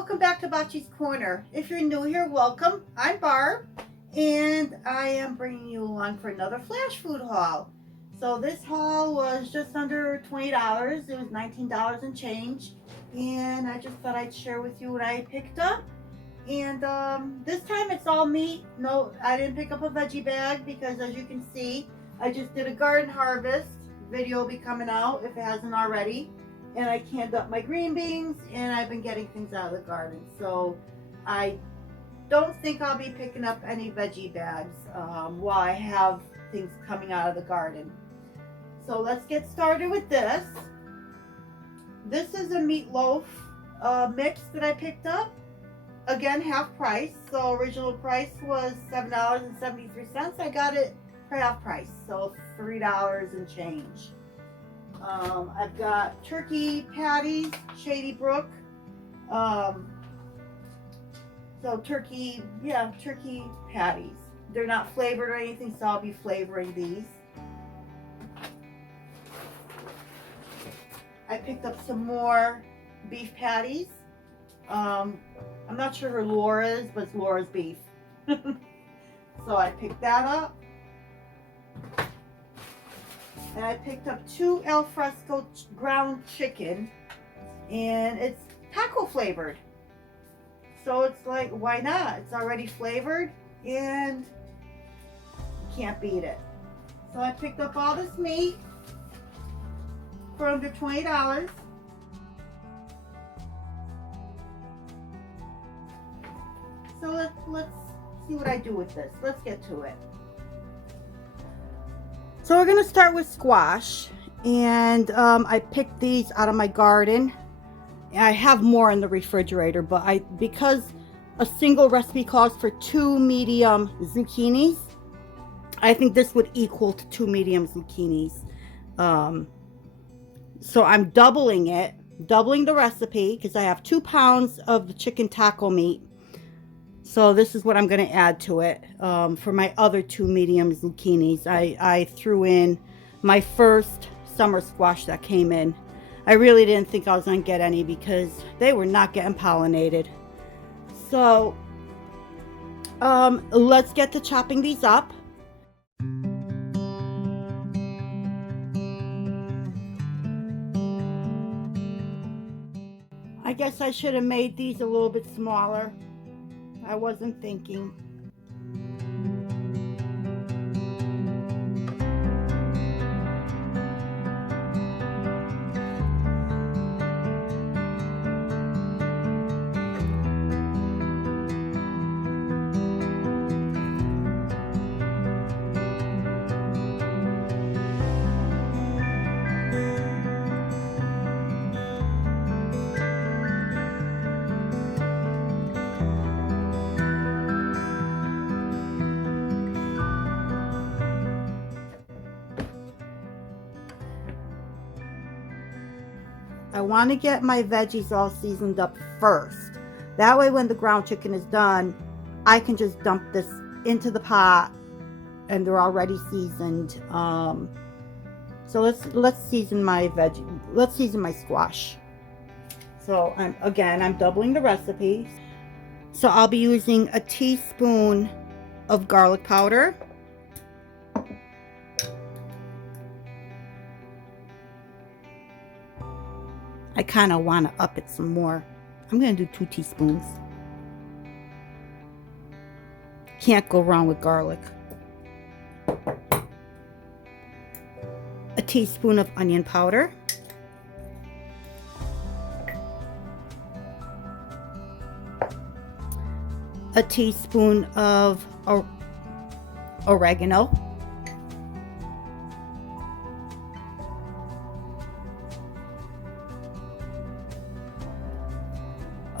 welcome back to Bachi's Corner. If you're new here, welcome. I'm Barb, and I am bringing you along for another Flash Food haul. So this haul was just under $20. It was $19 and change, and I just thought I'd share with you what I picked up. And this time it's all meat. No, I didn't pick up a veggie bag because, as you can see, I just did a garden harvest. Video will be coming out if it hasn't already. And I canned up my green beans, and I've been getting things out of the garden. So I don't think I'll be picking up any veggie bags while I have things coming out of the garden. So let's get started with this. This is a meatloaf mix that I picked up. Again, half price. So original price was $7.73. I got it for half price, so $3 and change. I've got turkey patties, Shady Brook. So turkey patties. They're not flavored or anything, so I'll be flavoring these. I picked up some more beef patties. I'm not sure who Laura is, but it's Laura's beef. So I picked that up. And I picked up 2 al fresco ground chicken, and it's taco flavored. So it's like, why not? It's already flavored, and you can't beat it. So I picked up all this meat for under $20. So let's see what I do with this. Let's get to it. So we're going to start with squash, and I picked these out of my garden. I have more in the refrigerator, but because a single recipe calls for 2 medium zucchinis, I think this would equal to 2 medium zucchinis. So I'm doubling the recipe, because I have 2 pounds of the chicken taco meat. So this is what I'm going to add to it for my other 2 medium zucchinis. I threw in my first summer squash that came in. I really didn't think I was going to get any because they were not getting pollinated. So let's get to chopping these up. I guess I should have made these a little bit smaller. I wasn't thinking. I want to get my veggies all seasoned up first. That way when the ground chicken is done, I can just dump this into the pot and they're already seasoned. So let's season my veggie. Let's season my squash. So I'm doubling the recipe. So I'll be using a teaspoon of garlic powder. I kind of want to up it some more. I'm going to do 2 teaspoons. Can't go wrong with garlic. A teaspoon of onion powder. A teaspoon of oregano.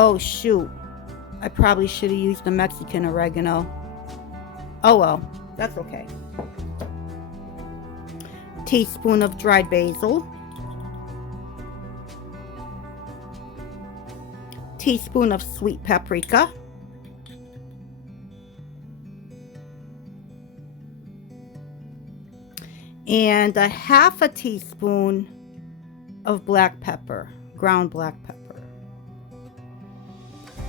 Oh shoot, I probably should have used the Mexican oregano. Oh well, that's okay. Teaspoon of dried basil. Teaspoon of sweet paprika. And a half a teaspoon of black pepper, ground black pepper.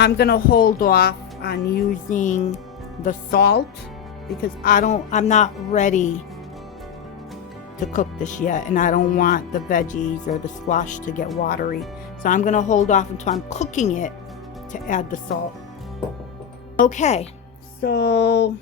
I'm gonna hold off on using the salt because I'm not ready to cook this yet, and I don't want the veggies or the squash to get watery. So I'm gonna hold off until I'm cooking it to add the salt. Okay, so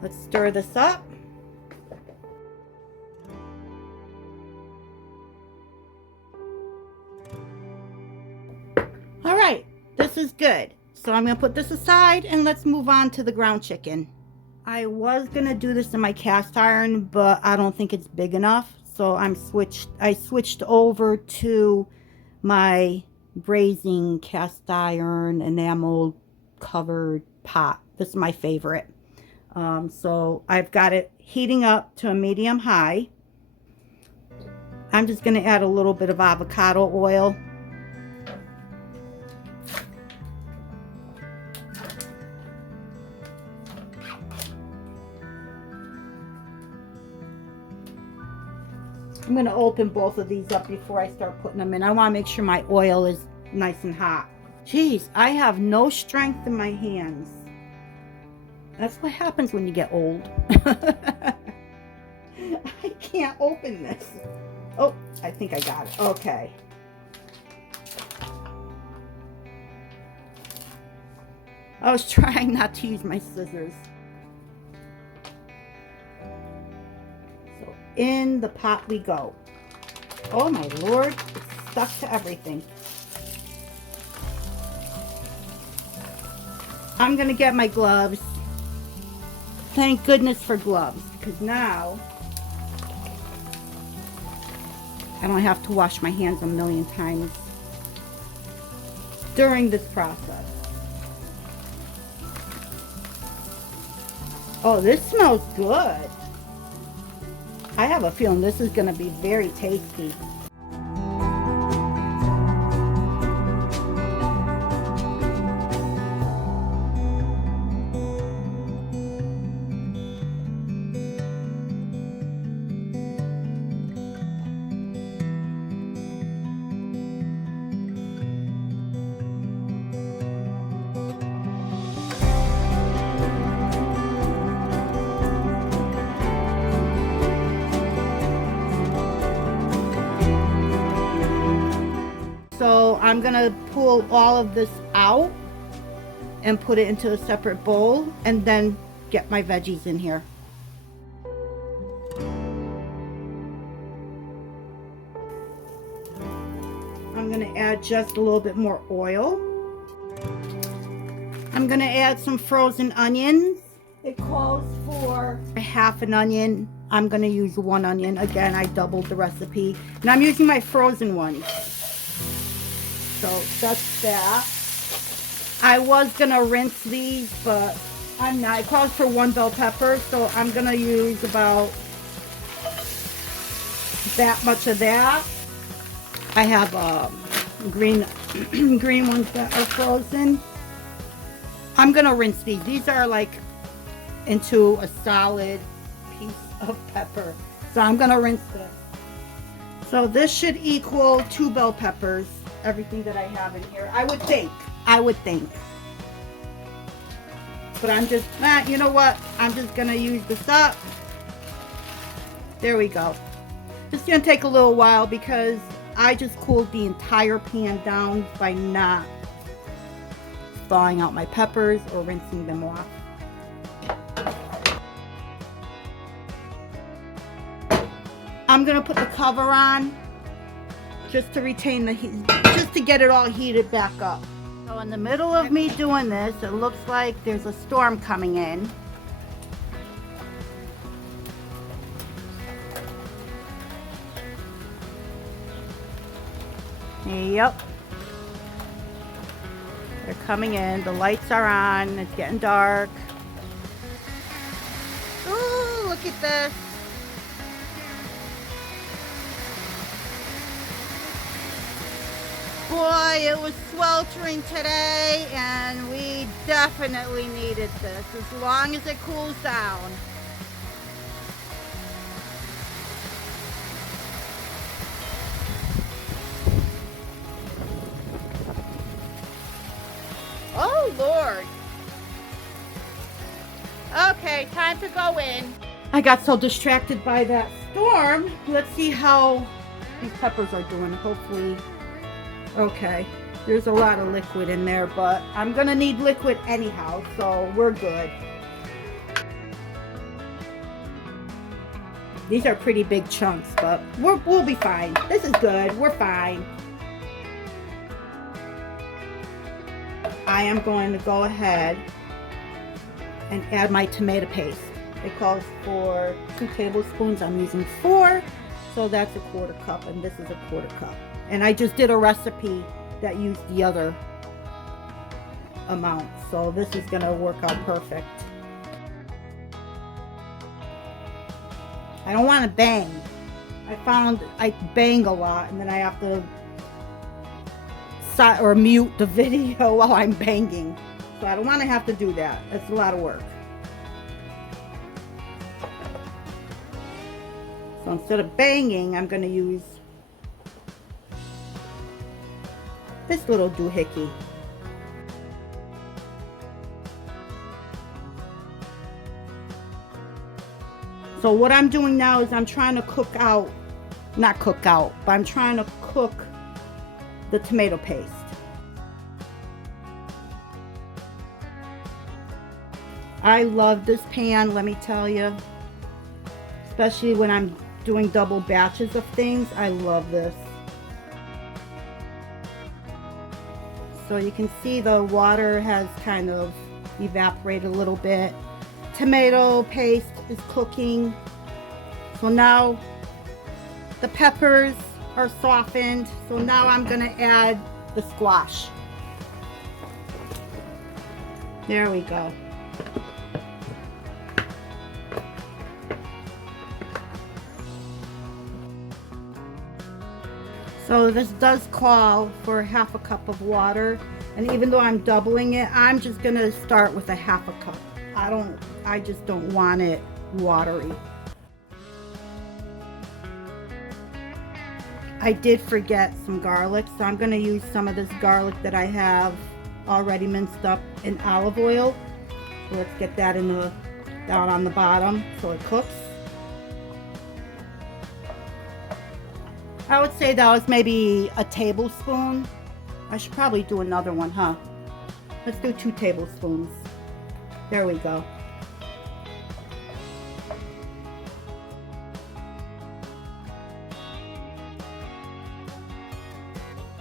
let's stir this up. All right, this is good. So I'm gonna put this aside and let's move on to the ground chicken. I was gonna do this in my cast iron, but I don't think it's big enough. So I switched over to my braising cast iron enamel covered pot. This is my favorite. So I've got it heating up to a medium high. I'm just gonna add a little bit of avocado oil. I'm going to open both of these up before I start putting them in. I want to make sure my oil is nice and hot. Jeez, I have no strength in my hands. That's what happens when you get old. I can't open this. Oh, I think I got it. Okay. I was trying not to use my scissors. In the pot we go. Oh my Lord, it's stuck to everything. I'm gonna get my gloves. Thank goodness for gloves, because now I don't have to wash my hands a million times during this process. Oh, this smells good. I have a feeling this is going to be very tasty. So I'm gonna pull all of this out and put it into a separate bowl and then get my veggies in here. I'm gonna add just a little bit more oil. I'm gonna add some frozen onions. It calls for a half an onion. I'm gonna use 1 onion. Again, I doubled the recipe. And I'm using my frozen ones. So that's that. I was gonna rinse these, but I'm not. It calls for 1 bell pepper, so I'm gonna use about that much of that. I have green green ones that are frozen. I'm gonna rinse these. These are like into a solid piece of pepper. So I'm gonna rinse this. So this should equal 2 bell peppers. Everything that I have in here, I would think. But I'm just, you know what? I'm just gonna use this up. There we go. It's gonna take a little while because I just cooled the entire pan down by not thawing out my peppers or rinsing them off. I'm gonna put the cover on just to retain the heat, just to get it all heated back up. So in the middle of me doing this, it looks like there's a storm coming in. Yep. They're coming in. The lights are on. It's getting dark. Ooh, look at this. Boy, it was sweltering today, and we definitely needed this as long as it cools down. Lord. Okay, time to go in. I got so distracted by that storm. Let's see how these peppers are doing. Hopefully, okay. There's a lot of liquid in there, but I'm gonna need liquid anyhow, so we're good. These are pretty big chunks, but we'll be fine. This is good. We're fine. I am going to go ahead and add my tomato paste. It calls for 2 tablespoons. I'm using 4, so that's a 1/4 cup, and this is a 1/4 cup. And I just did a recipe that used the other amount, so this is gonna work out perfect. I don't want to bang. I found I bang a lot, and then I have to mute the video while I'm banging. So I don't want to have to do that. It's a lot of work. So instead of banging, I'm going to use this little doohickey. So what I'm doing now is I'm trying to not cook out, but I'm trying to cook the tomato paste. I love this pan, let me tell you. Especially when I'm doing double batches of things, I love this. So you can see the water has kind of evaporated a little bit. Tomato paste is cooking. So now the peppers are softened. So now I'm going to add the squash. There we go. So this does call for 1/2 cup of water, and even though I'm doubling it, I'm just gonna start with 1/2 cup. I just don't want it watery. I did forget some garlic, so I'm gonna use some of this garlic that I have already minced up in olive oil. So let's get that down on the bottom so it cooks. I would say that was maybe a tablespoon. I should probably do another one, huh? Let's do 2 tablespoons. There we go.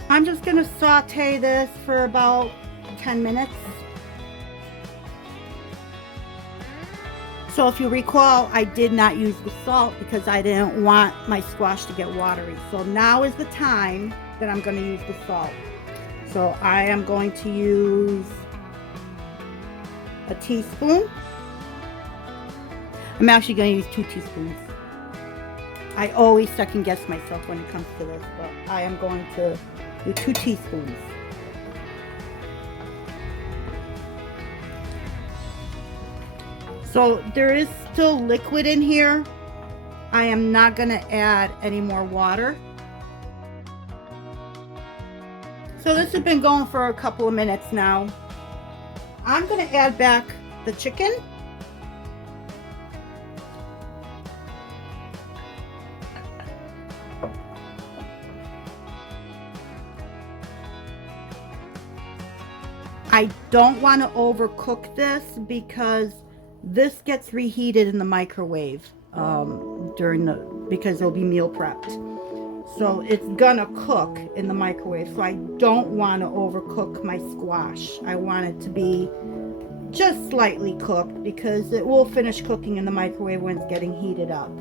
I'm just gonna saute this for about 10 minutes. So if you recall, I did not use the salt because I didn't want my squash to get watery. So now is the time that I'm going to use the salt. So I am going to use a teaspoon. I'm actually going to use 2 teaspoons. I always second guess myself when it comes to this, but I am going to do 2 teaspoons. So there is still liquid in here. I am not going to add any more water. So this has been going for a couple of minutes now. I'm going to add back the chicken. I don't want to overcook this because this gets reheated in the microwave because it'll be meal prepped. So it's gonna cook in the microwave. So I don't want to overcook my squash. I want it to be just slightly cooked because it will finish cooking in the microwave when it's getting heated up.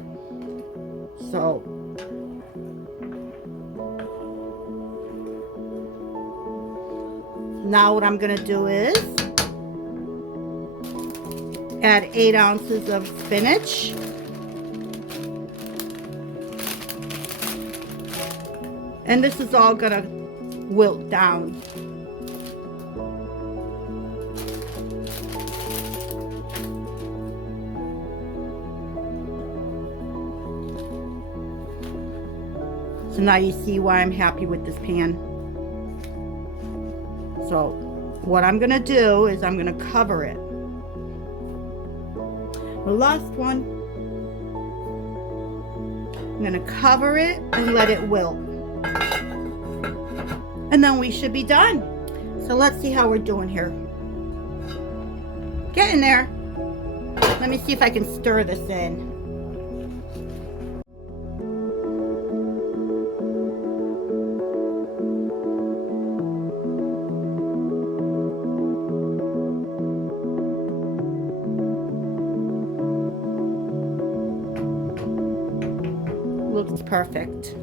So now what I'm gonna do is add 8 ounces of spinach. And this is all gonna wilt down. So now you see why I'm happy with this pan. So what I'm gonna do is I'm gonna cover it. The last one. I'm gonna cover it and let it wilt. And then we should be done. So let's see how we're doing here. Get in there. Let me see if I can stir this in. Looks perfect.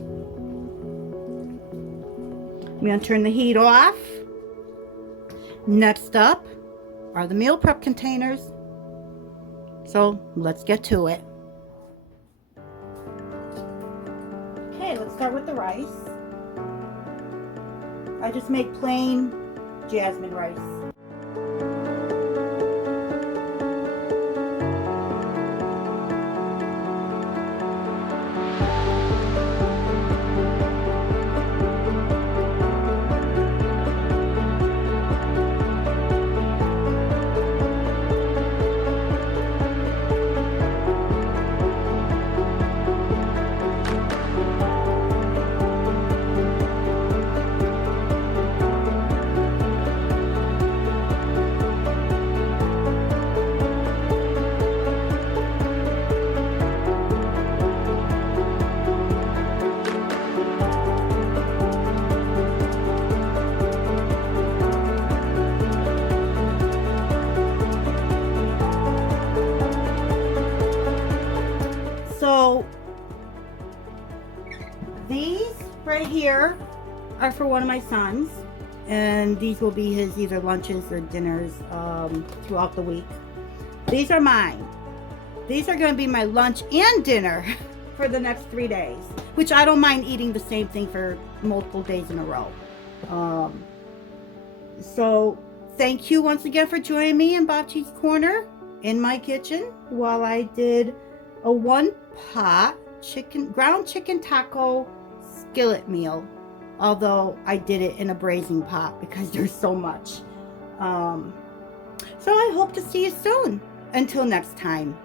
I'm going to turn the heat off. Next up are the meal prep containers. So let's get to it. Okay, let's start with the rice. I just make plain jasmine rice. So these right here are for one of my sons, and these will be his either lunches or dinners throughout the week. These are mine. These are going to be my lunch and dinner for the next 3 days, which I don't mind eating the same thing for multiple days in a row. So thank you once again for joining me in Bocce's Corner in my kitchen while I did a 1-pot ground chicken taco skillet meal, although I did it in a braising pot because there's so much. So I hope to see you soon. Until next time.